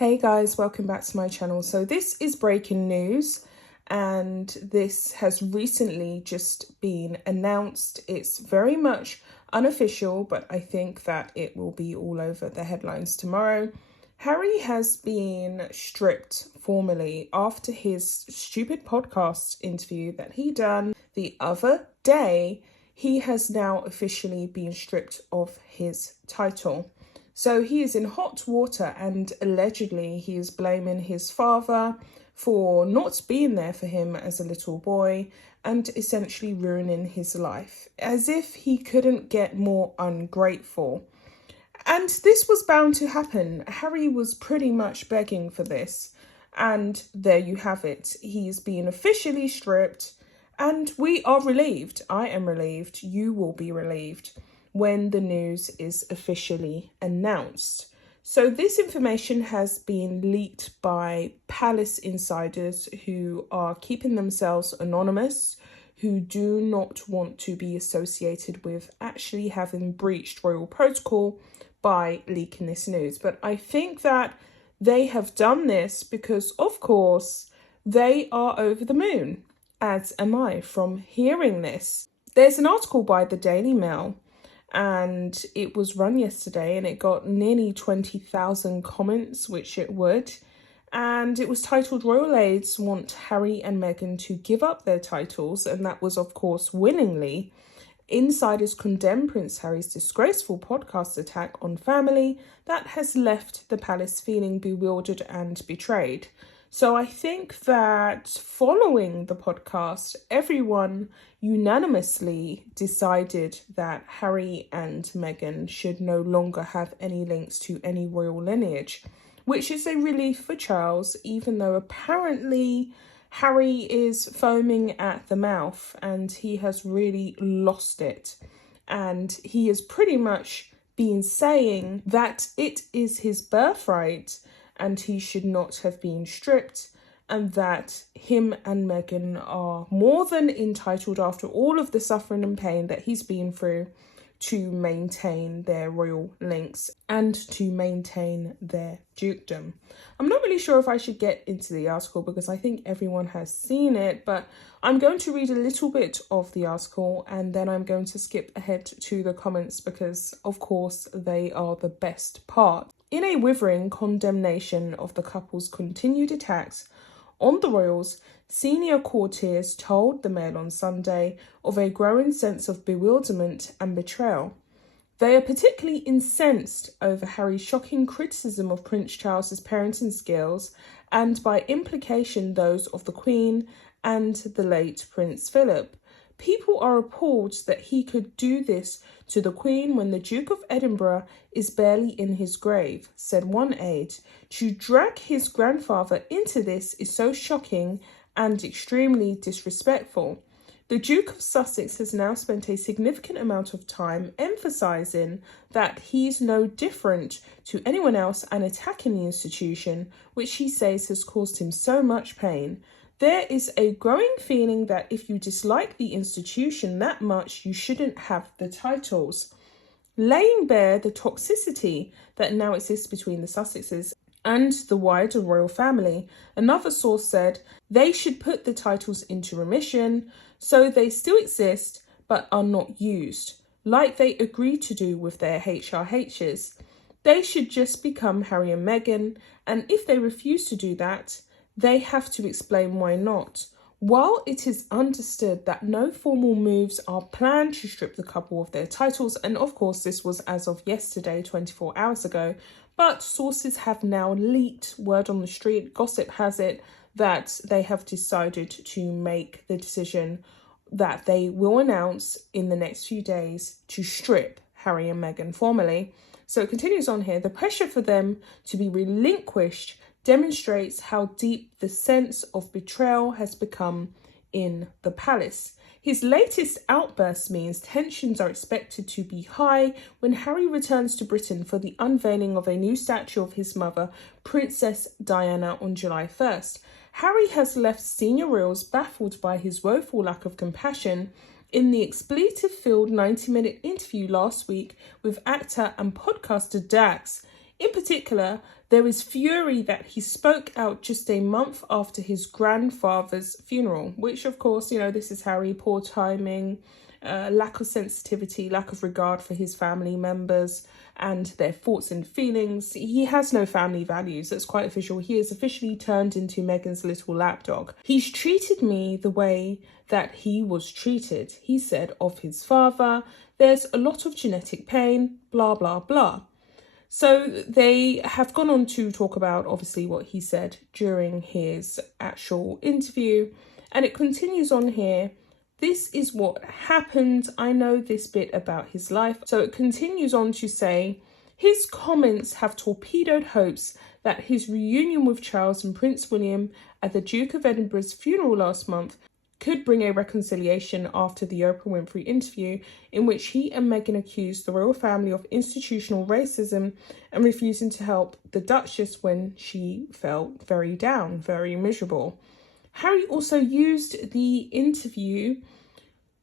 Hey guys, welcome back to my channel. So this is breaking news and this has recently just been announced. It's very much unofficial, but I think that it will be all over the headlines tomorrow. Harry has been stripped formally after his stupid podcast interview that he done the other day. He has now officially been stripped of his title. So he is in hot water and allegedly he is blaming his father for not being there for him as a little boy and essentially ruining his life, as if he couldn't get more ungrateful. And this was bound to happen. Harry was pretty much begging for this. And there you have it. He's been officially stripped and we are relieved. I am relieved. You will be relieved when the news is officially announced. So this information has been leaked by palace insiders who are keeping themselves anonymous, who do not want to be associated with actually having breached royal protocol by leaking this news. But I think that they have done this because, of course, they are over the moon, as am I from hearing this. There's an article by the Daily Mail and it was run yesterday and it got nearly 20,000 comments, which it would. And it was titled "Royal Aides Want Harry and Meghan to Give Up Their Titles," and that was, of course, willingly. Insiders condemn Prince Harry's disgraceful podcast attack on family that has left the palace feeling bewildered and betrayed. So I think that following the podcast, everyone unanimously decided that Harry and Meghan should no longer have any links to any royal lineage, which is a relief for Charles, even though apparently Harry is foaming at the mouth and he has really lost it. And he has pretty much been saying that it is his birthright and he should not have been stripped, and that him and Meghan are more than entitled, after all of the suffering and pain that he's been through, to maintain their royal links and to maintain their dukedom. I'm not really sure if I should get into the article because I think everyone has seen it, but I'm going to read a little bit of the article and then I'm going to skip ahead to the comments because, of course, they are the best part. In a withering condemnation of the couple's continued attacks on the royals, senior courtiers told the Mail on Sunday of a growing sense of bewilderment and betrayal. They are particularly incensed over Harry's shocking criticism of Prince Charles's parenting skills and by implication those of the Queen and the late Prince Philip. People are appalled that he could do this to the Queen when the Duke of Edinburgh is barely in his grave, said one aide. To drag his grandfather into this is so shocking and extremely disrespectful. The Duke of Sussex has now spent a significant amount of time emphasising that he's no different to anyone else and attacking the institution, which he says has caused him so much pain. There is a growing feeling that if you dislike the institution that much, you shouldn't have the titles, laying bare the toxicity that now exists between the Sussexes and the wider royal family. Another source said they should put the titles into remission so they still exist but are not used, like they agreed to do with their HRHs. They should just become Harry and Meghan, and if they refuse to do that, they have to explain why not. While it is understood that no formal moves are planned to strip the couple of their titles, and of course this was as of yesterday, 24 hours ago, but sources have now leaked word on the street, gossip has it, that they have decided to make the decision that they will announce in the next few days to strip Harry and Meghan formally. So it continues on here. The pressure for them to be relinquished demonstrates how deep the sense of betrayal has become in the palace. His latest outburst means tensions are expected to be high when Harry returns to Britain for the unveiling of a new statue of his mother, Princess Diana, on July 1st. Harry has left senior royals baffled by his woeful lack of compassion in the expletive-filled 90-minute interview last week with actor and podcaster Dax. In particular, there is fury that he spoke out just a month after his grandfather's funeral, which of course, this is Harry, poor timing, lack of sensitivity, lack of regard for his family members and their thoughts and feelings. He has no family values. That's quite official. He has officially turned into Meghan's little lapdog. He's treated me the way that he was treated, he said of his father. There's a lot of genetic pain, blah, blah, blah. So they have gone on to talk about, obviously, what he said during his actual interview. And it continues on here. This is what happened. I know this bit about his life. So it continues on to say, his comments have torpedoed hopes that his reunion with Charles and Prince William at the Duke of Edinburgh's funeral last month could bring a reconciliation after the Oprah Winfrey interview, in which he and Meghan accused the royal family of institutional racism and refusing to help the Duchess when she felt very down, very miserable. Harry also used the interview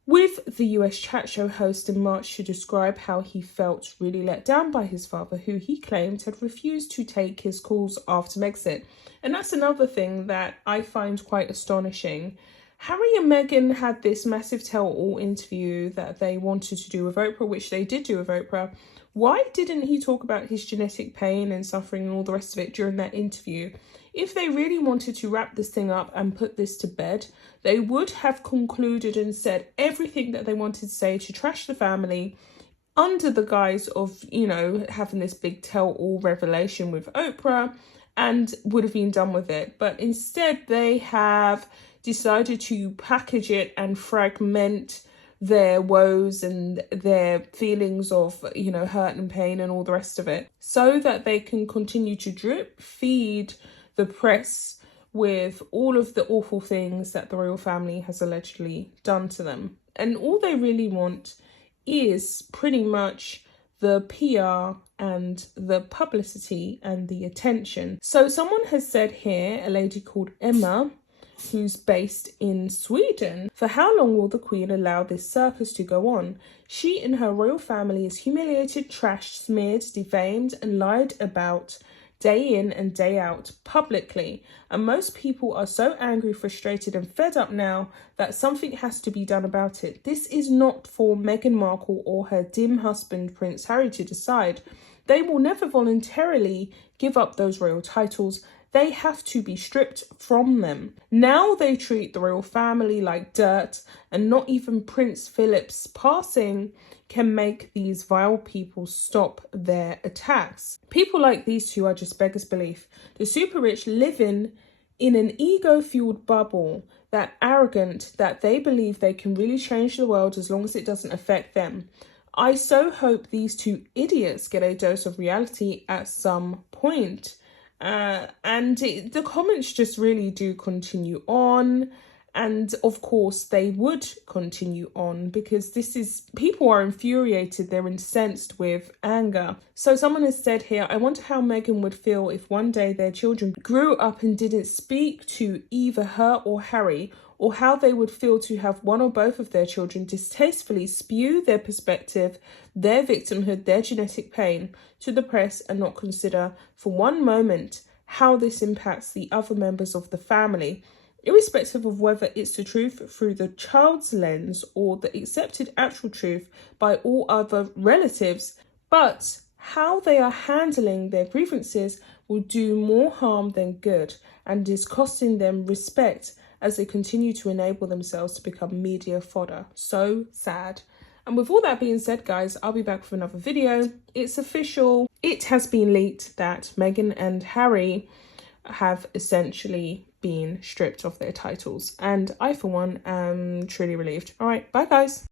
with the US chat show host in March to describe how he felt really let down by his father, who he claimed had refused to take his calls after Megxit. And that's another thing that I find quite astonishing. Harry and Meghan had this massive tell-all interview that they wanted to do with Oprah, which they did do with Oprah. Why didn't he talk about his genetic pain and suffering and all the rest of it during that interview? If they really wanted to wrap this thing up and put this to bed, they would have concluded and said everything that they wanted to say to trash the family under the guise of, having this big tell-all revelation with Oprah, and would have been done with it. But instead, they have decided to package it and fragment their woes and their feelings of, hurt and pain and all the rest of it, so that they can continue to drip feed the press with all of the awful things that the royal family has allegedly done to them. And all they really want is pretty much the PR and the publicity and the attention. So someone has said here, a lady called Emma, who's based in Sweden, for how long will the Queen allow this circus to go on? She and her royal family is humiliated, trashed, smeared, defamed and lied about day in and day out publicly. And most people are so angry, frustrated and fed up now that something has to be done about it. This is not for Meghan Markle or her dim husband Prince Harry to decide. They will never voluntarily give up those royal titles. They have to be stripped from them. Now they treat the royal family like dirt, and not even Prince Philip's passing can make these vile people stop their attacks. People like these two are just beggars belief. The super rich living in an ego-fueled bubble, that arrogant that they believe they can really change the world as long as it doesn't affect them. I so hope these two idiots get a dose of reality at some point. The comments just really do continue on, and of course they would continue on because people are infuriated, they're incensed with anger. So someone has said here, I wonder how Meghan would feel if one day their children grew up and didn't speak to either her or Harry, or how they would feel to have one or both of their children distastefully spew their perspective, their victimhood, their genetic pain to the press and not consider for one moment how this impacts the other members of the family, irrespective of whether it's the truth through the child's lens or the accepted actual truth by all other relatives. But how they are handling their grievances will do more harm than good and is costing them respect as they continue to enable themselves to become media fodder. So sad. And with all that being said, guys, I'll be back with another video. It's official. It has been leaked that Meghan and Harry have essentially been stripped of their titles. And I, for one, am truly relieved. All right, bye, guys.